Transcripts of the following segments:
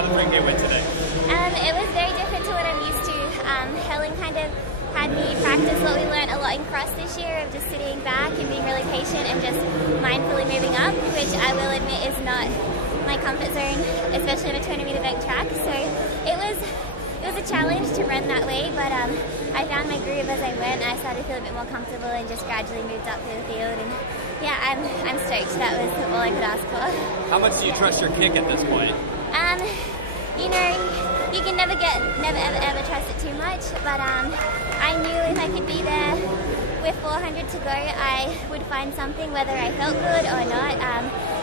how the pre-K went today? It was very different to what I'm used to. Helen kind of had me practice what we learned a lot in cross this year of just sitting back and being really patient and just mindfully moving up, which I will admit is not my comfort zone, especially in a 20-meter bank track. So it was a challenge to run that way, but I found my groove as I went, and I started to feel a bit more comfortable and just gradually moved up through the field. And yeah, I'm stoked. That was all I could ask for. How much do you trust your kick at this point? You know, you can never ever trust it too much, but I knew if I could be there with 400 to go, I would find something, whether I felt good or not.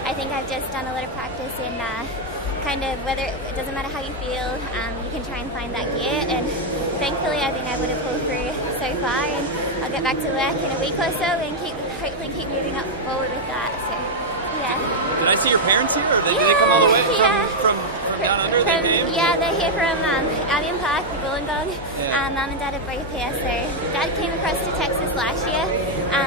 I think I've just done a lot of practice in kind of whether it doesn't matter how you feel, you can try and find that gear, and thankfully I've been able to pull through so far, and I'll get back to work in a week or so and hopefully keep moving up forward with that. So yeah. Did I see your parents here, or did they come all the way from down under the game? Yeah, they're here from Albion Park, Wollongong. Yeah. Mum and Dad are both here. So Dad came across to Texas last year,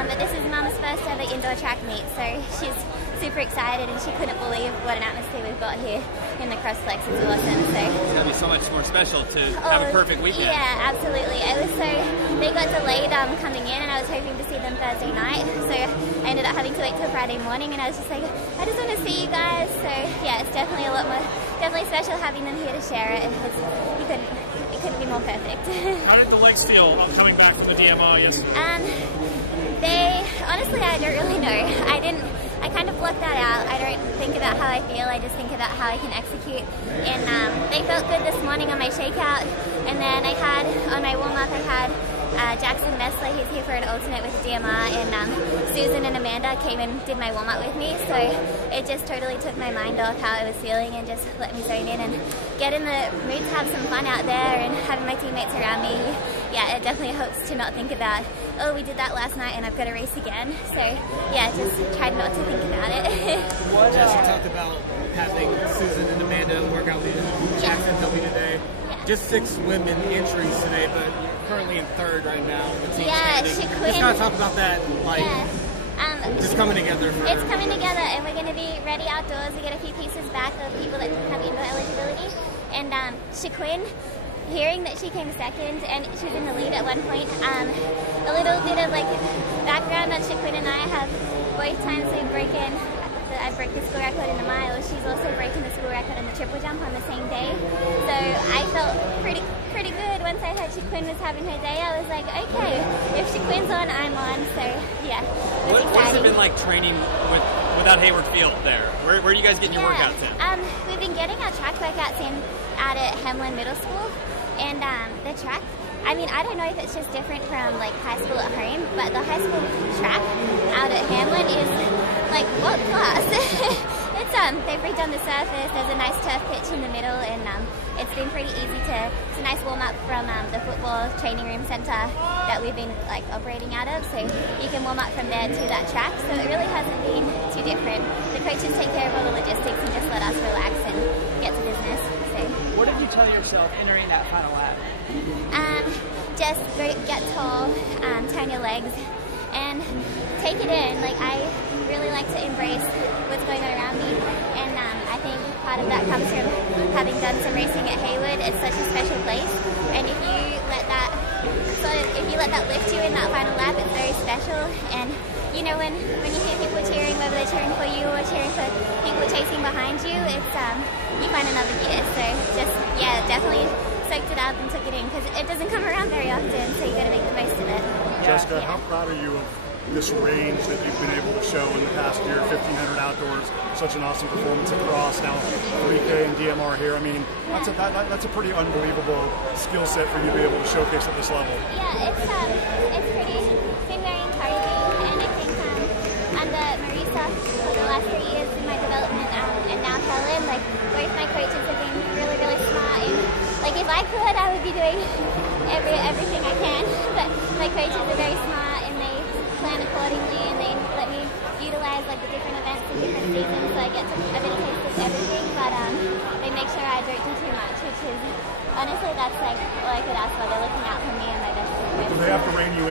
but this is Mum's first ever indoor track meet, so she's super excited and she couldn't believe what an atmosphere we've got here in the Crossplex. It's awesome. So it's gonna be so much more special to have a perfect weekend. Yeah, absolutely. It was they got delayed coming in, and I was hoping to see them Thursday night, so I ended up having to wait till Friday morning, and I was just like, I just want to see you guys. So yeah, it's definitely a lot more, definitely special having them here to share it. It couldn't be more perfect. How did the legs feel coming back from the DMR yesterday? They honestly, I don't really know. I kind of blocked that out. I don't think about how I feel. I just think about how I can execute. And they felt good this morning on my shakeout. And then I had on my warm up, I had Jackson Messler, who's here for an alternate with DMR, and Susan and Amanda came and did my warm up with me. So it just totally took my mind off how I was feeling and just let me zone in and get in the mood to have some fun out there and having my teammates around me. Yeah, it definitely helps to not think about, oh, we did that last night and I've got to race again. So yeah, just tried not to think about it. Jess, you talked about having Susan and Amanda work out with Jackson help you today. Yeah. Just 6 women entries today, but you're currently in 3rd right now. Yeah, just kind of talk about that, like, just coming together. It's coming together, and we're going to be ready outdoors. We get a few pieces back of people that have indoor eligibility. And Shaquin, hearing that she came 2nd and she was in the lead at one point, a little bit of like background on Shaquin and I have both times we've broken. I broke the school record in the mile. She's also broken the school record in the triple jump on the same day. So I felt pretty good once I heard Shaquin was having her day. I was like, okay, if Shaquin's on, I'm on. So yeah, what has it been like training without Hayward Field there? Where are you guys getting your workouts in? We've been getting our track workouts in out at Hemlin Middle School, and the track, I mean, I don't know if it's just different from like high school at home, but the high school track out at Hamlin is like world class. It's they've redone the surface. There's a nice turf pitch in the middle, and it's been pretty easy it's a nice warm up from the football training room center that we've been like operating out of. So you can warm up from there to that track. So it really hasn't been too different. The coaches take care of all the logistics and just let us relax and get to business. So what did you tell yourself entering that final lap? Just get tall, turn your legs, and take it in. Like, I really like to embrace what's going on around me, and I think part of that comes from having done some racing at Hayward. It's such a special place, and if you let that lift you in that final lap, it's very special. And you know, when you hear people cheering, whether they're cheering for you or cheering for people chasing behind you, it's you find another gear. So just definitely soaked it up and took it in, because it doesn't come around very often, so you got to make the most of it. Jessica, how proud are you of this range that you've been able to show in the past year? 1,500 outdoors, such an awesome performance across, now 3K and DMR here. I mean, that's a pretty unbelievable skill set for you to be able to showcase at this level. Yeah, it's been very encouraging, and I think under Marisa for the last 3 years in my development, and now Helen, like, both my coaches have been really, really smart. And like, if I could, I would be doing everything I can, but my coaches are very smart, and they plan accordingly, and they let me utilize like the different events and different seasons, so I get a bit of taste of everything, but they make sure I don't do too much, which is honestly, that's like all I could ask for. They're looking out for me and my best. Do they have to rein you in?